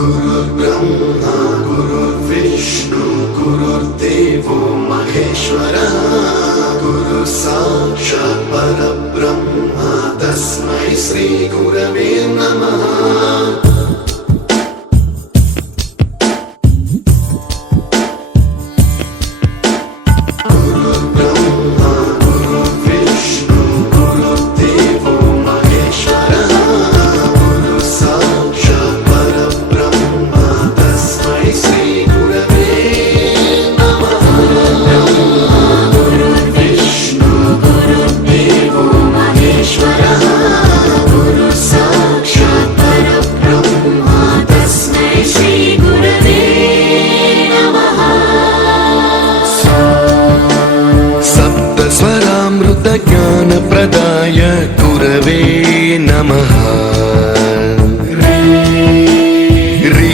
गुरुर्ब्रह्मा गुरुर्विष्णु गुरुर्देवो महेश्वरः गुरुः साक्षात् परब्रह्म तस्मै श्री गुरवे नमः। गुरुर्ब्रह्मा गुरुर्विष्णु गुरुर्देवो महेश्वरः गुरुः साक्षात् परब्रह्म तस्मै श्री गुरवे नमः। गुरुर्विष्णु गुरुर्देवो महेश्वरः गुरुः साक्षात् परब्रह्म तस्मै श्री गुरवे नमः। सप्तस्वरामृत ज्ञानप्रदाय गुरवे नमः।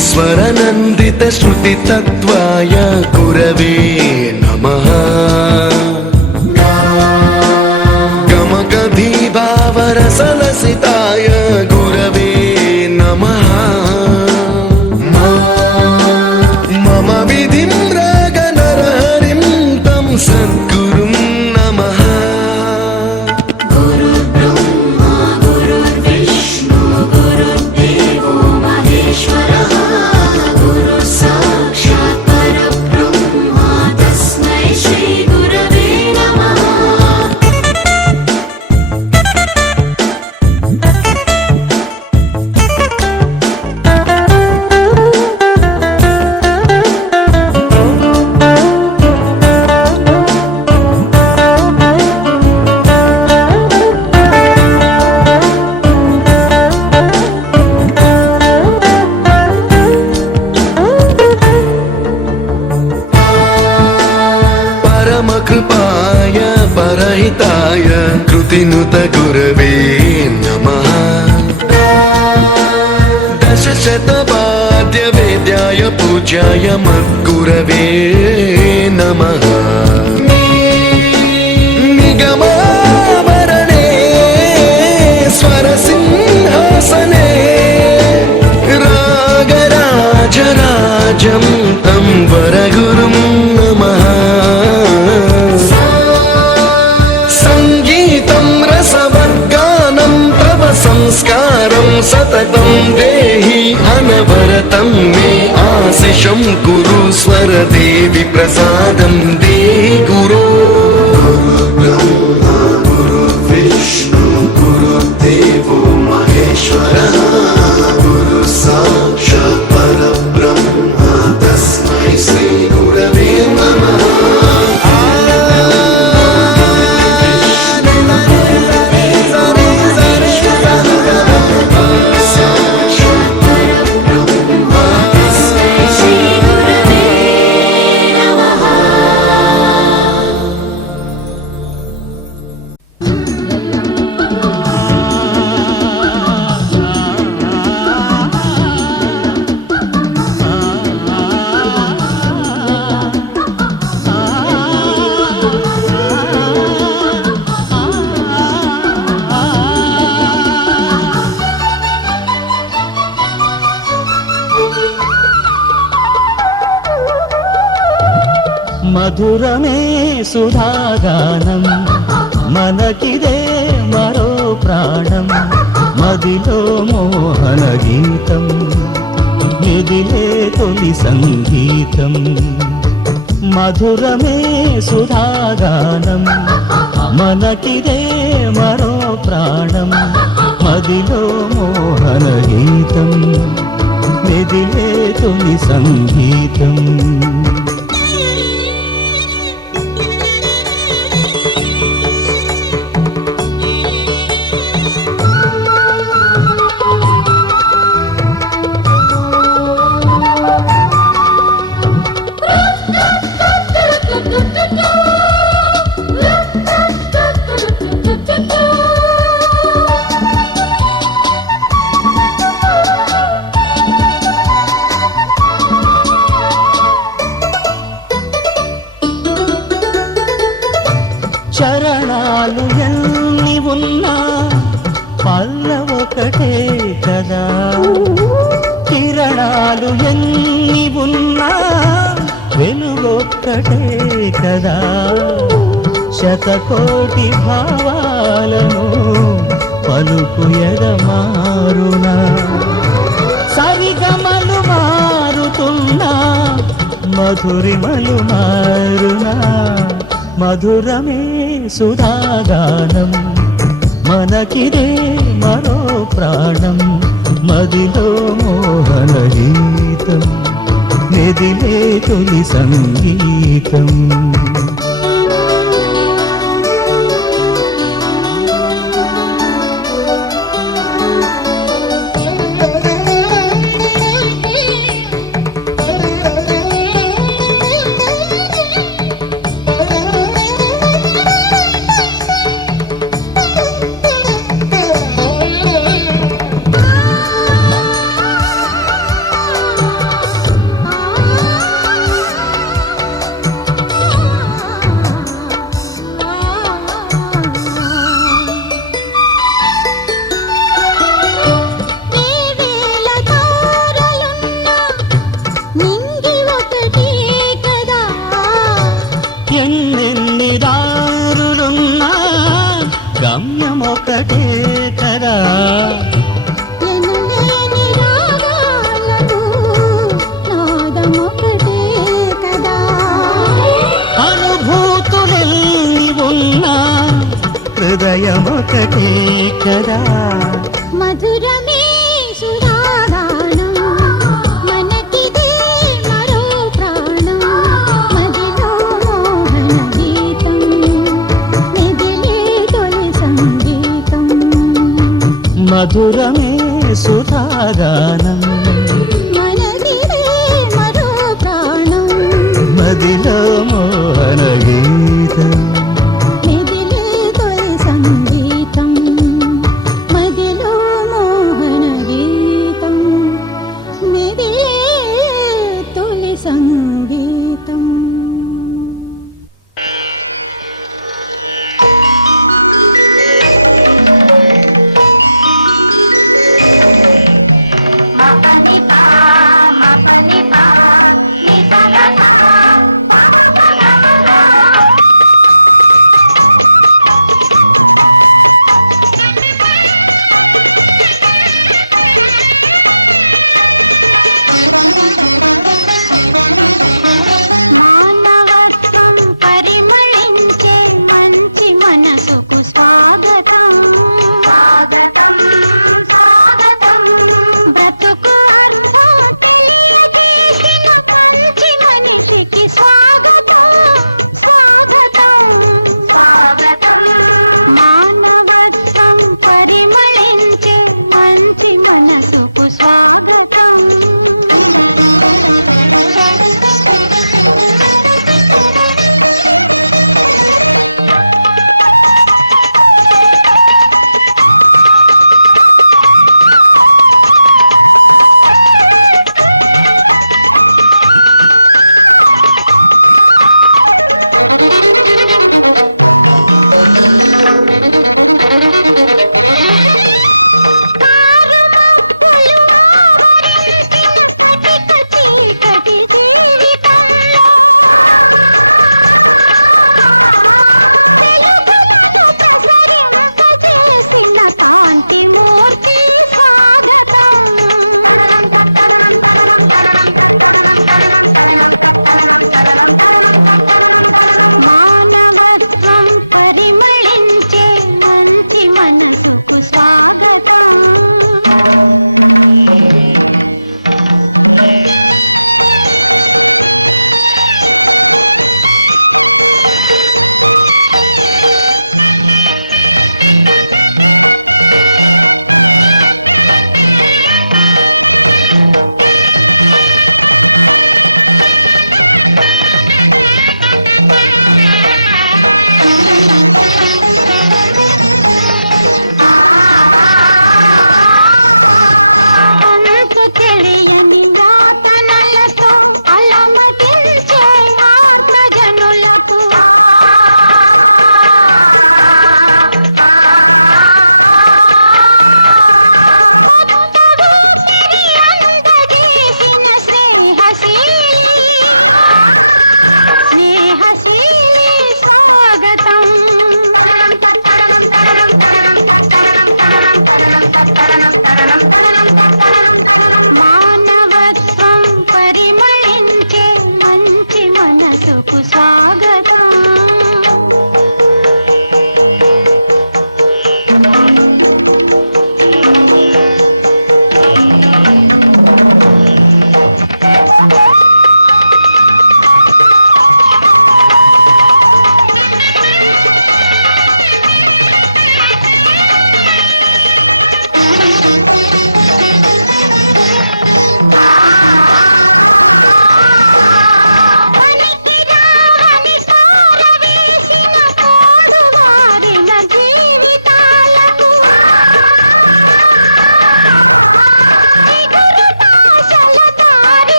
ईश्वरनन्दित श्रुतितत्त्वाय गुरवे नमः। गमगधीभावरसलसिताय गुरवे नमः। मम विधिं रागनरहरिं तं सद्गुरुं नमः। गुरुर्ब्रह्मा गुरुर्विष्णु गुरुर्देवो महेश्वरः गुरुः साक्षात् परब्रह्म तस्मै श्री गुरवे नमः। परमकृपाय परहिताय कृतिनुत गुरवे नमः। दशशतवाद्यवेद्याय पूज्याय मद्गुरवे नमः। निगमावरणे स्वरसिंहासने रागराजराजं तं वरगुरुं नमः। संगीतं रसवर्गानं तव संस्कारं सततं देहि अनवरतं मे आशिषं कुरु स्वरदेवि प्रसादं देहि गुरु। गुरुर्ब्रह्मा गुरुर्विष्णु गुरुर्देवो महेश्वरः गुरुः साक्षात् परब्रह्म तस्मै श्री गुरवे नमः। మధురమే సుధాగానం మనకిదే మరో ప్రాణం మదిలో మోహన గీతం మెదిలే తొలి సంగీతం మధురమే సుధాగానం మనకిదే మరో ప్రాణం మదిలో మోహన గీతం మెదిలే తొలి సంగీతం దీపాలు ఎన్ని ఉన్నా వెలుగొక్కటే కదా. శతకోటి భావాలను పలుకు ఎడమారునా. సరిగమలు మారుతున్నా మధురిమలు మారునా. మధురమే సుధాగానం మనకిదే మరో ప్రాణం. మదిలో మోహన గీతం మెదిలే తొలి సంగీతం. ఎన్నెన్ని దారులున్నా గమ్యం ఒకటే కదా. ఎనలేని రాగాలకు నాదం ఒకటే కదా. అనుభూతులెల్లి ఉన్నా హృదయం ఒకటే కదా. మధురమే సుధాగానం మనకిదే మరో ప్రాణం. మదిలో మోహన గీతం మెదిలే తొలి సంగీతం. మధురమే సుధాగానం మనకిదే మరో ప్రాణం. మదిలో మోహన గీతం మెదిలే తొలి సంగీతం. మదిలో మోహన గీతం మెదిలే తొలి సంగీతం. మపని పా మపని పా ని సగసా పా పగమలా. మానవత్వం పరిమళించే మంచి మనసుకు స్వాగతం స్వాగతం స్వాగతం. బ్రతుకు అర్థం తెలియజేసిన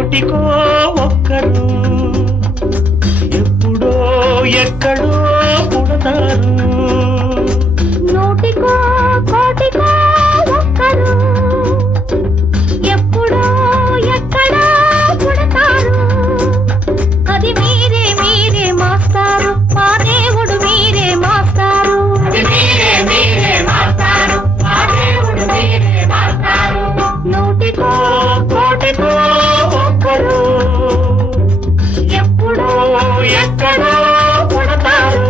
కోటికో ఒక్కరు ఎప్పుడో ఎక్కడో పుడతారు. నూటికో కోటికో ఒక్కరు ఎప్పుడో ఎక్కడో పుడతారు. అది మీరే మీరే మాస్టారు, మా దేవుడు మీరే మాస్టారు. అది మీరే మీరే మాస్టారు, మా దేవుడు మీరే మాస్టారు. నూటికో కోటికో ఒక్కరు ఎప్పుడో ఎక్కడో పుడతారు.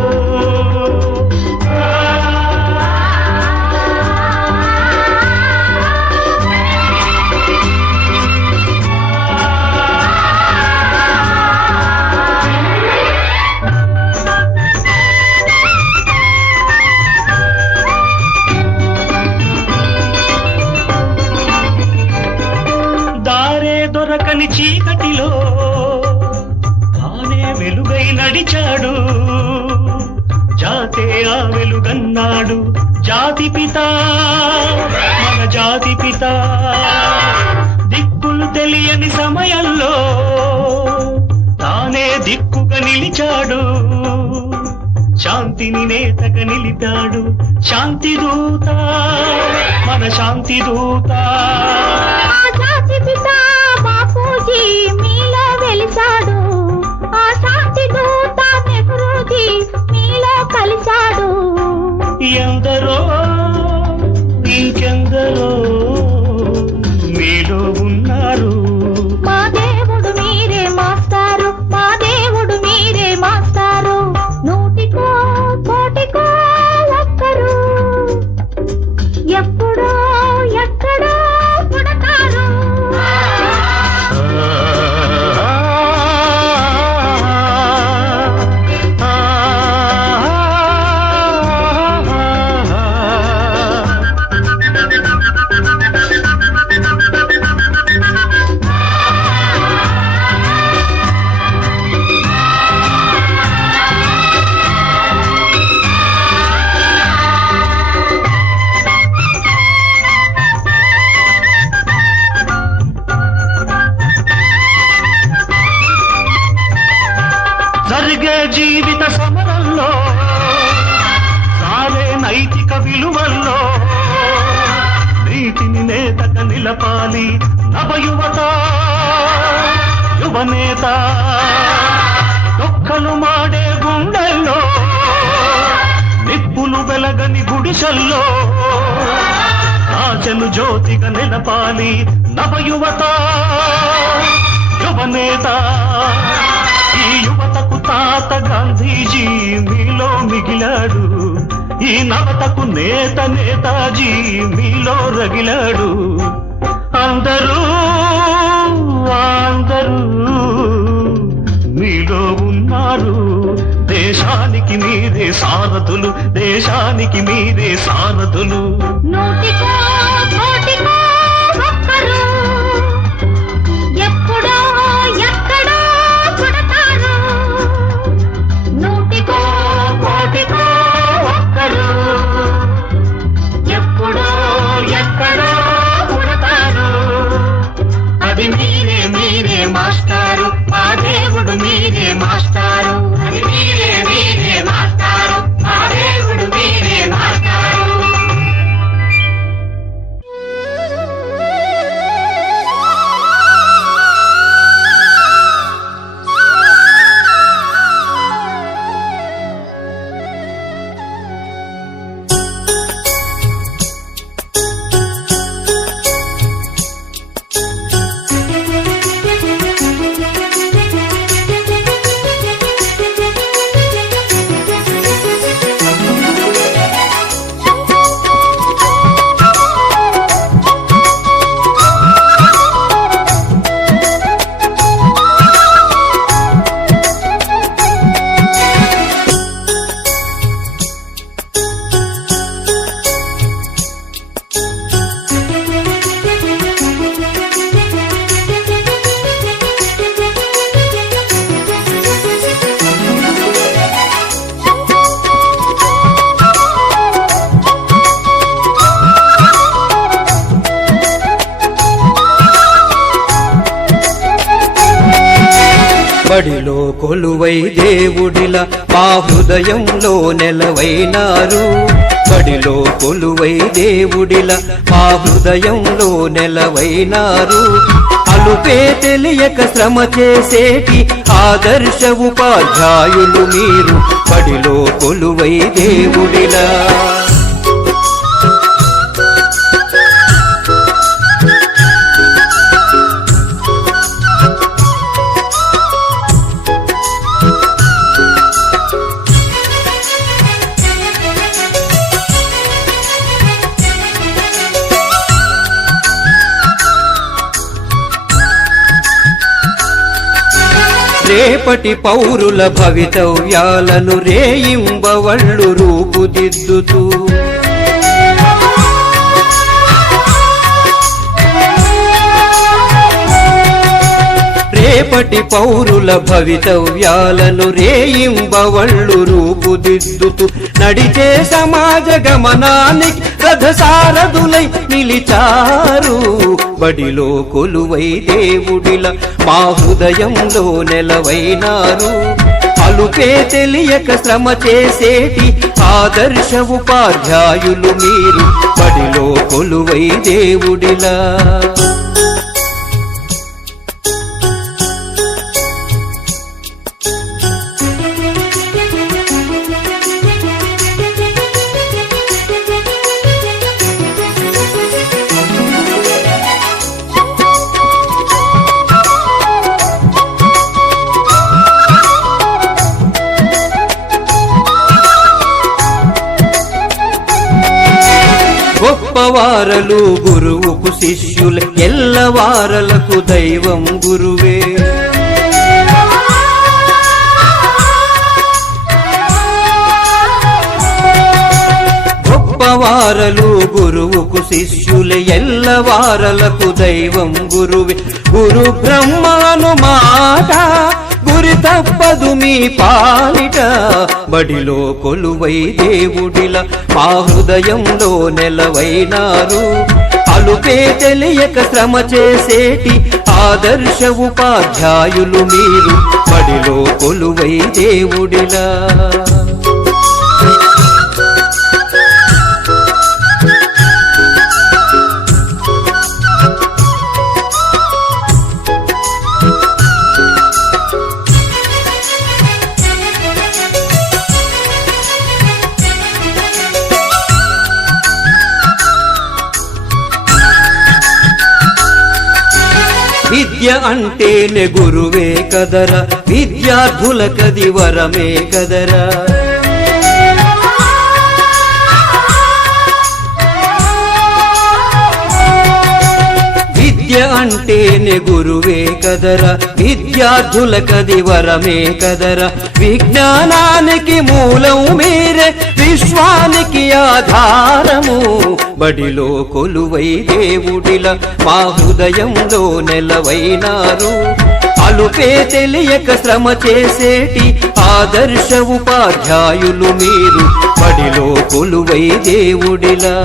దారే దొరకని చీకటిలో తానే వెలుగై నడిచాడు. జాతే ఆ వెలుగన్నాడు. జాతి పిత మన జాతి పిత. దిక్కులు తెలియని సమయంలో తానే దిక్కుగా నిలిచాడు. శాంతిని నేతగా నిలిపాడు. శాంతి దూత మన శాంతి దూత. ఆ జాతి పిత బాపూజీ మీలో వెలిసాడు. ఆ శాంతి దూత నెహ్రూజీ మీలో కలిశాడు. ఎందరో ఇంకెందరో మీలో ఉన్నారు. మా దేవుడు మీరే మాస్టారు, మా దేవుడు మీరే మాస్టారు. నూటికో కోటికో ఒక్కరు ఎప్పుడో ఎక్కడో పుడతారు. జరిగే జీవిత సమరంలో సాగే నైతిక విలువల్లో నీతిని నేతగా నిలపాలి నవయువత యువనేత. దొక్కలు మాడే గుండెల్లో నిప్పులు వెలగని గుడిసెల్లో ఆశను జ్యోతిగా నిలపాలి నవయువత యువనేత. ఈ యువతకు తాత గాంధీజీ మీలో మిగిలాడు. ఈ నవతకు నేత నేతాజీ మీలో రగిలాడు. అందరూ అందరూ మీలో ఉన్నారు. దేశానికి మీరే సారథులు, దేశానికి మీరే సారథులు. నూటికో కోటికో ఒక్కరు ఎప్పుడో ఎక్కడో పుడతారు. నూటికో కోటికో ఒక్కరు ఎప్పుడో ఎక్కడో పుడతారు. అది మీరే మీరే మాస్టారు, మా దేవుడు మీరే మాస్టారు. అది మీరే మీరే మాస్టారు, మా దేవుడు మీరే మాస్టారు. బడిలో కొలువై దేవుడిలా మా హృదయంలో నెలవైనారు. బడిలో కొలువై దేవుడిలా మా హృదయంలో నెలవైనారు. అలుపే తెలియక శ్రమ చేసేటి ఆదర్శ ఉపాధ్యాయులు మీరు. బడిలో కొలువై దేవుడిలా రేపటి పౌరుల భవితవ్యాలను రేయింబవళ్ళు రూపుదిద్దుతూ రేపటి పౌరుల భవితవ్యాలను రేయింబవళ్ళు రూపుదిద్దుతూ నడిచే సమాజ గమనానికి రథసారథులై నిలిచారు. బడిలో కొలువై దేవుడిలా మా హృదయంలో నెలవైనారు. అలుపే తెలియక శ్రమ చేసేటి ఆదర్శ ఉపాధ్యాయులు మీరు. బడిలో కొలువై దేవుడిలా గొప్పవారలు గురువుకు శిష్యులు, ఎల్లవారలకు దైవం గురువే. గొప్పవారలు గురువుకు శిష్యులు, ఎల్లవారలకు దైవం గురువే. గురు బ్రహ్మను మాట గురి తప్పదు మీ పాలిట. బడిలో కొలువై దేవుడిలా మా హృదయంలో నెలవైనారు. అలుపే తెలియక శ్రమ చేసేటి ఆదర్శ ఉపాధ్యాయులు మీరు. బడిలో కొలువై దేవుడిలా విద్య అంటేనే గురువే కదరా, విద్యార్థులకది వరమే కదరా. విద్య అంటేనే గురువే కదరా, విద్యార్థులకది వరమే కదరా. విజ్ఞానానికి మూలం మీరే, విశ్వానికి ఆధారము. బడిలో కొలువై దేవుడిలా మా హృదయంలో నెలవైనారు. అలుపే తెలియక శ్రమ చేసేటి ఆదర్శ ఉపాధ్యాయులు మీరు. బడిలో కొలువై దేవుడిలా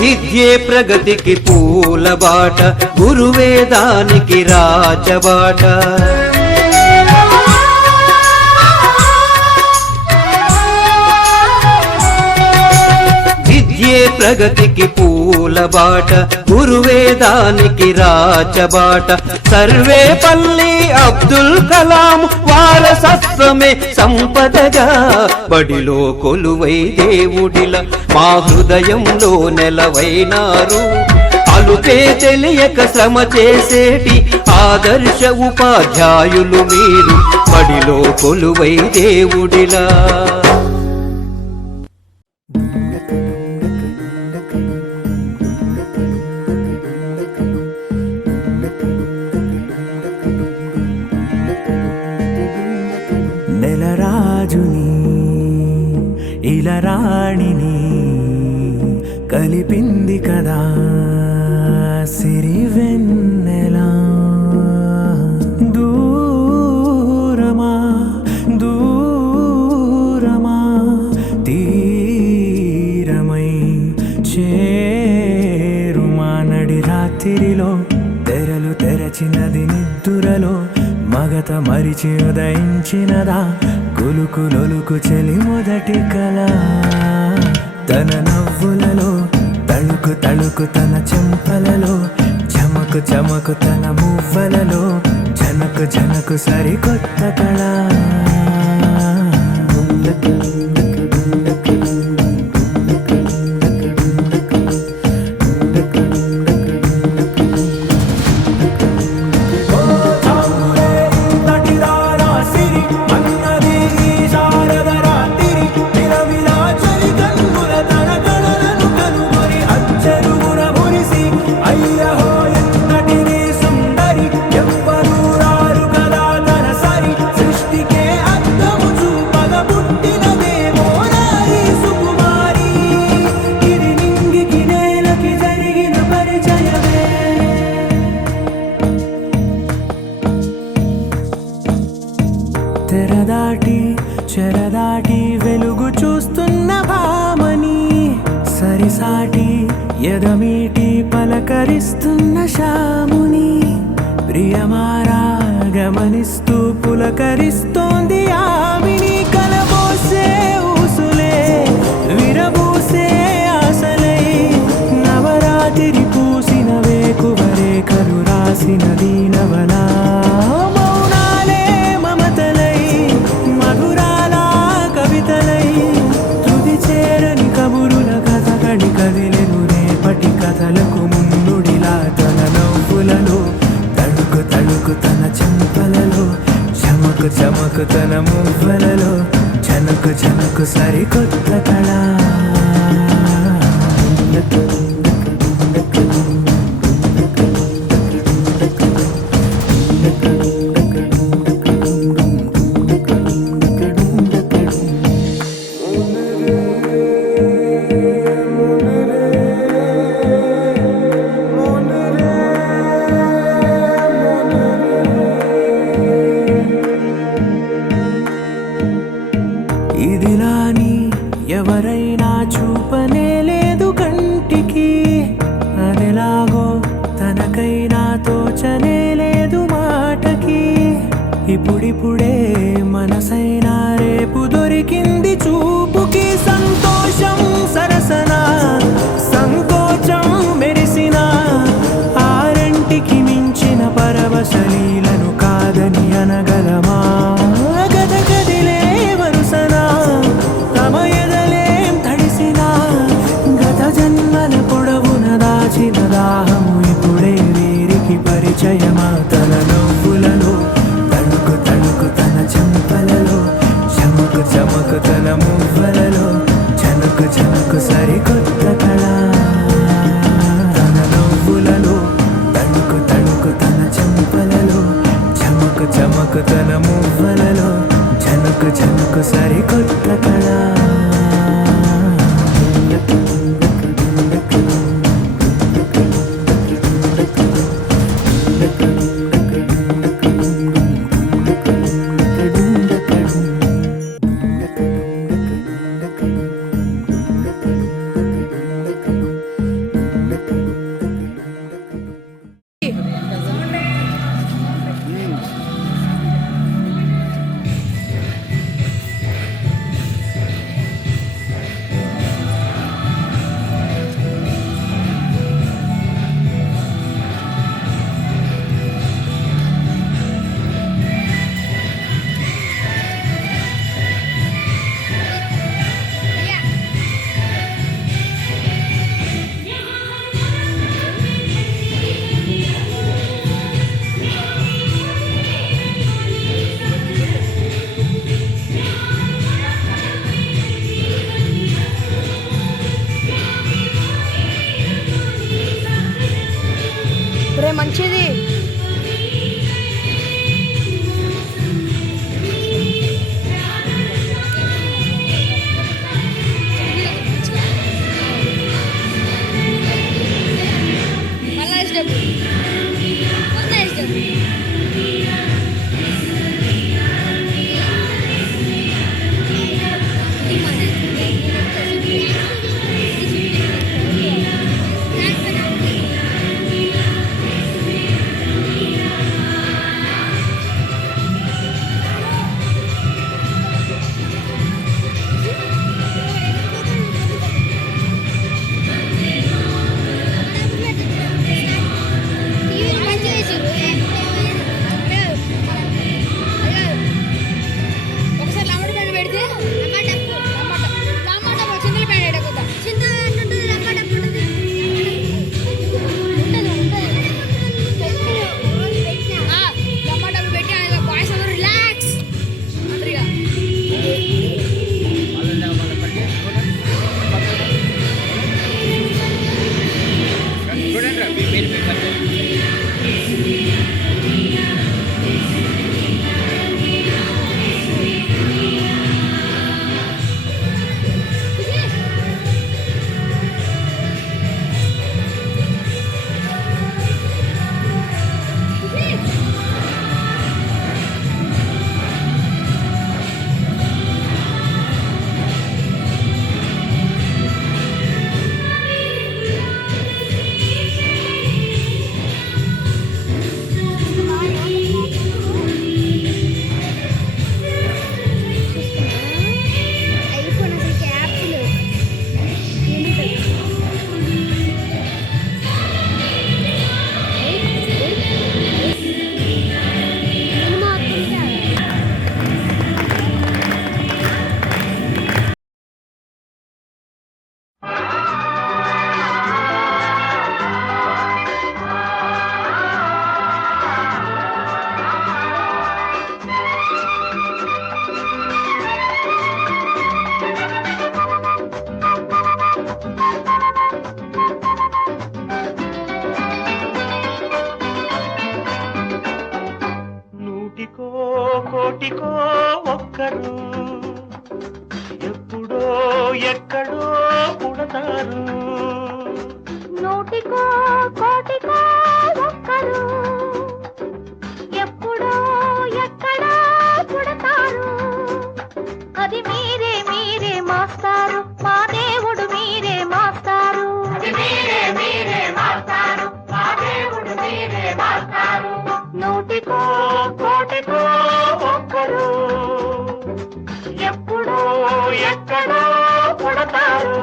విద్యే ప్రగతికి పూలబాట, గురువేదానికి రాజబాట. విద్యే ప్రగతికి పూలబాట, గురువేదానికి రాజబాట. సర్వేపల్లి అబ్దుల్ కలాం వారసత్వమే సంపదగా. బడిలో కొలువై దేవుడిలా మా హృదయంలో నెలవైనారు. అలుపే తెలియక శ్రమ చేసేటి ఆదర్శ ఉపాధ్యాయులు మీరు. బడిలో కొలువై దేవుడిలా నెలరాజుని వెన్నెల రాణిని కలిపింది కదా సిరి వెన్నెల. దూరమా దూరమా తీరమై చేరుమా నడి రాత్రిలో తెరలు తెరచినది నిద్దురలో మగత మరిచి ఉదయించినదా కొలుకు లొలుకు చెలి మొదటి కళ. తన నవ్వులలో తళుకు తళుకు తన చెంపలలో చమకు చమకు తన మువ్వలలో జనకు జనకు సరికొత్త కళ. తెరదాటి చెరదాటి వెలుగు చూస్తున్న భామని సరిసాటి ఎదమీటి పలకరిస్తున్న శాముని ప్రియమారా గమనిస్తూ పులకరిస్తోంది ఆమెని. కలబోసే ఊసులే విరబూసే ఆశలై నవరాత్రి పూసిన వేకువరే కలు రాసిన దీనవనా. చమకు తన మువ్వలలో జనకు జనకు సరికొత్త కళ. ఇదిలాని ఎవరైనా చూపనే లేదు కంటికి అదిలాగో తనకైనా తోచనే లేదు మాటకి. ఇప్పుడిప్పుడే మనసైనా రేపు దొరికింది చూపుకి. సంతోషం సరసన సంకోచం మెరిసిన ఆరంటికి మించిన పరవశలీలను కాదని అనగలమా. గదగదిలే వరుసన తమ ఎదలేం ఒక్కరు ఎప్పుడో ఎక్కడో పుడతారు. నూటికో కోటికో ఒక్కరు ఎప్పుడో ఎక్కడో పుడతారు. అది మీరే మీరే మాస్టారు, మా దేవుడు మీరే మాస్టారు. అది మీరే మీరే మాస్టారు, మా దేవుడు మీరే మాస్టారు. నూటికో కోటికో ఒక్కరు ఎప్పుడో ఎక్కడో పుడతారు.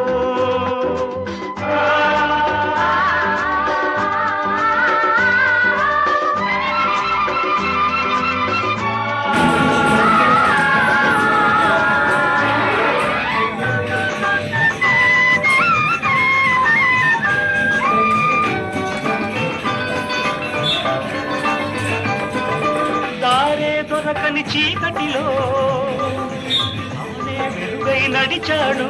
దారే దొరకని చీకటిలో తానే వెలుగై నడిచాడు.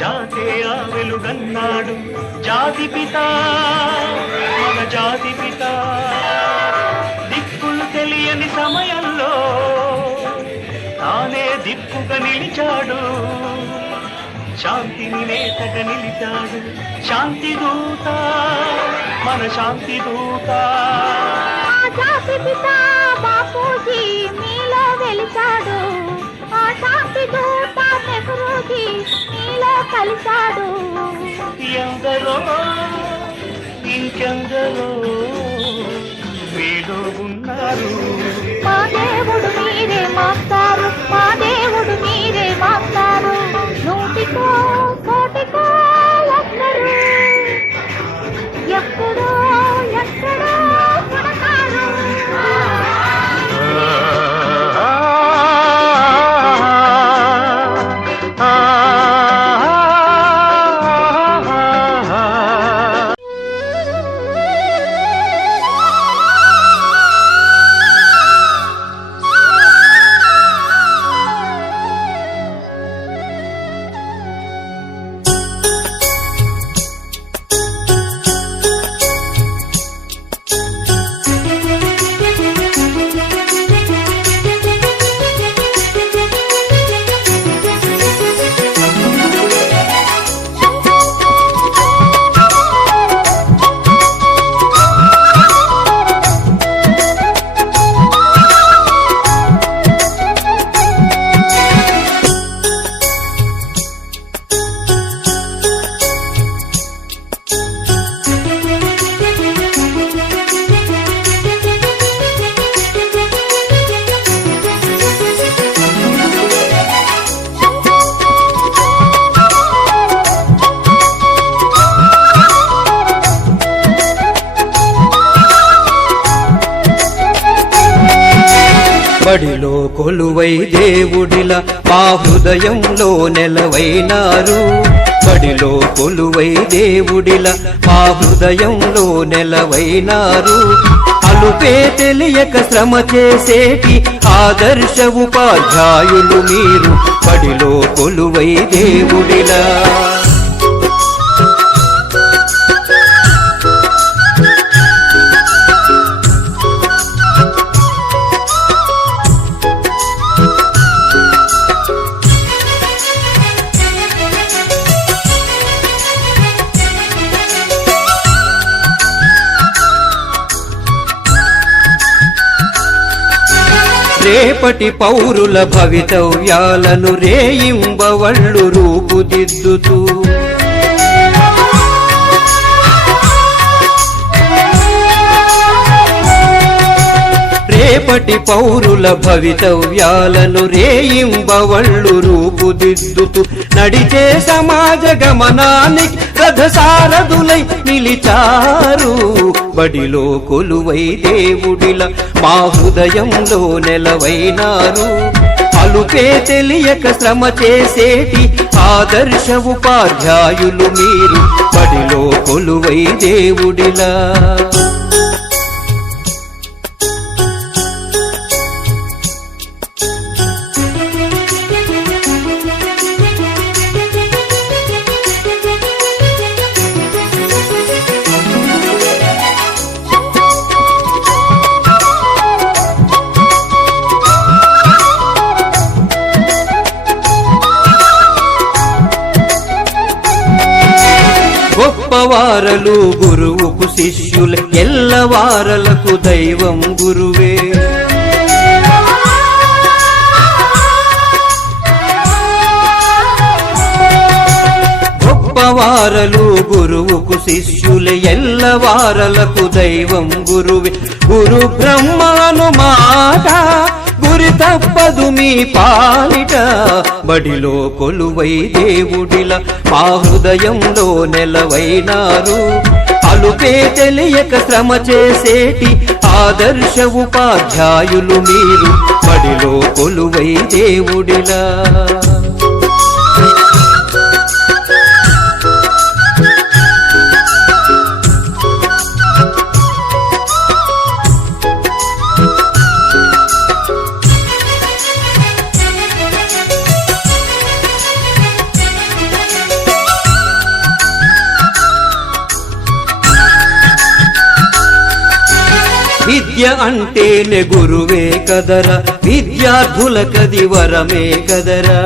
జాతే ఆ వెలుగన్నాడు జాతి పిత, మన జాతి పిత. దిక్కులు తెలియని సమయంలో తానే దిక్కుగా నిలిచాడు. శాంతిని నేతగా నిలిచాడు. శాంతి దూత, మన శాంతి దూత. జాతి పిత బాపూజీ మీలో వెలిచాడు. ఆ శాంతి దూత నెహ్రూజీ మీలో కలిశాడు. ఎందరో ఇంకెందరో మీలో ఉన్నారు. మా దేవుడు మీరే మాస్టారు, మా దేవుడు మీరే మాస్టారు. నూటికో కోటికో ఒక్కరు ఎప్పుడో ఎక్కడో పుడతారు. బడిలో కొలువై దేవుడిలా మా హృదయంలో నెలవైనారు. బడిలో కొలువై దేవుడిలా మా హృదయంలో నెలవైనారు. అలుపే తెలియక శ్రమ చేసేటి ఆదర్శ ఉపాధ్యాయులు మీరు. బడిలో కొలువై దేవుడిలా రేపటి పౌరుల భవితవ్యాలను రేయింబవళ్ళు రూపుదిద్దుతూ రేపటి పౌరుల భవితవ్యాలను రేయింబవళ్ళు రూపుదిద్దుతూ నడిచే సమాజ గమనానికి రథసారథులై నిలిచారు. బడిలో కొలువై దేవుడిలా మా హృదయంలో నెలవైనారు. అలుపే తెలియక శ్రమ చేసేటి ఆదర్శ ఉపాధ్యాయులు మీరు. బడిలో కొలువై దేవుడిలా గొప్పవారలు గురువుకు శిష్యులు ఎల్లవారలకు దైవం గురువే. గొప్పవారలు గురువుకు శిష్యులు ఎల్లవారలకు దైవం గురువే. గురు బ్రహ్మను మాట గురి తప్పదు మీ పాలిట, బడిలో కొలువై దేవుడిల మా హృదయంలో నెలవైనారు. అలుపే తెలియక శ్రమ చేసేటి ఆదర్శ ఉపాధ్యాయులు మీరు, బడిలో కొలువై దేవుడిలా. విద్య అంటేనే గురువే కదరా, విద్యార్థులకది వరమే కదరా.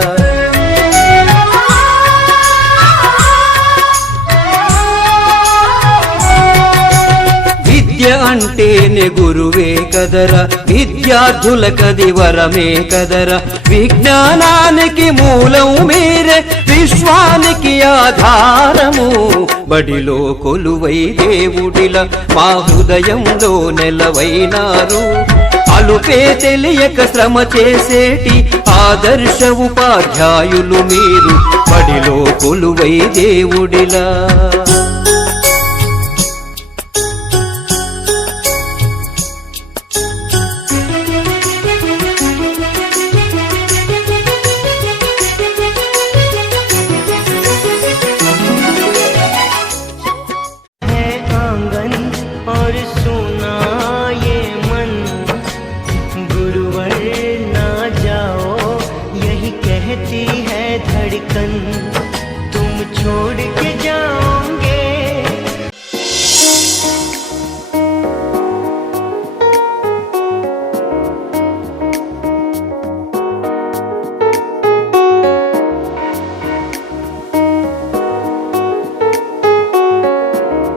విద్య అంటేనే గురువే కదరా, విద్యార్థులకది వరమే కదరా. విజ్ఞానానికి మూలం మీరే, విశ్వానికి ఆధారము, బడిలో కొలువై దేవుడిల మా హృదయంలో నెలవైనారు. అలుపే తెలియక శ్రమ చేసేటి ఆదర్శ ఉపాధ్యాయులు మీరు, బడిలో కొలువై దేవుడిలా.